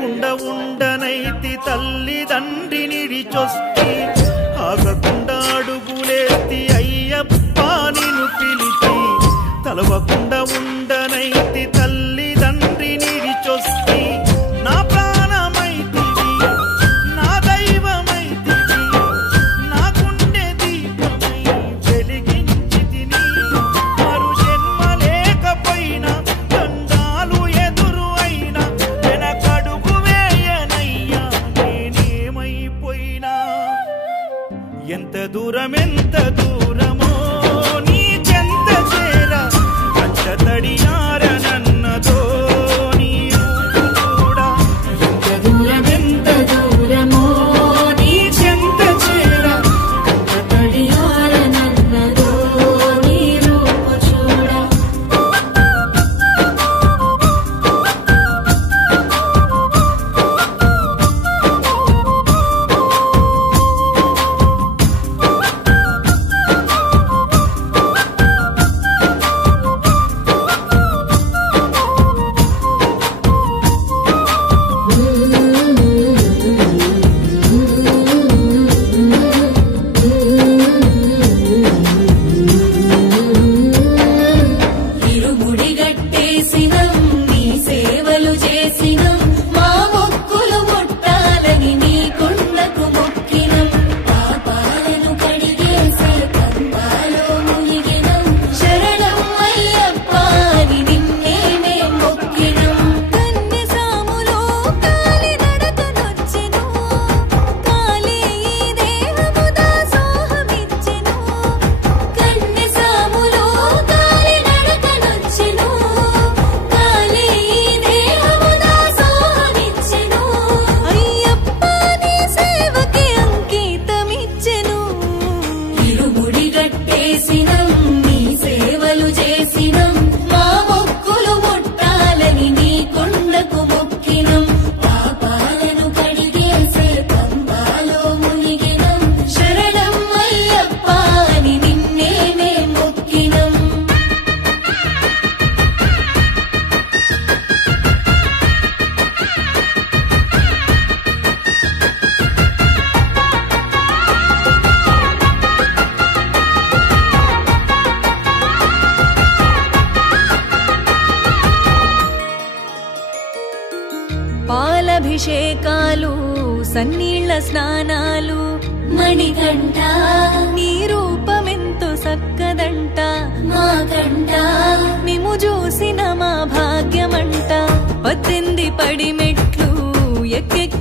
లేకుండా ఉండనైతి తల్లిదండ్రినిడిచొస్తి ఆగకుండా అడుగులేస్తి అయ్యప్ప నిన్ను పిలిచి తలవకుండా ఉండనైతి తల్లిదండ్రినిడిచొస్తి నా ప్రాణమైతివి నా దైవమైతివి నా గుండె దీపమై వెలిగించితిని మరు జన్మ లేకపోయినా దండాలు ఎదురు అయినా వెనకడుగు వేయనయ్యా నేనేమైపోయినా ఎంత దూరమో నీ చెంత చేర కంట తడియారనన్నదో నీ కూడా ఎంత దూరమో నీ చెంత చేర కంట తడియారనన్నదో నీ రూప చూడ పాలభిషేకాలు సన్నీళ్ల స్నానాలు మణికంఠ నీ రూపమెంతో సక్కదంట మా కంట మేము చూసిన మా భాగ్యమంట 18 పడి మెట్లు ఎక్కెక్కి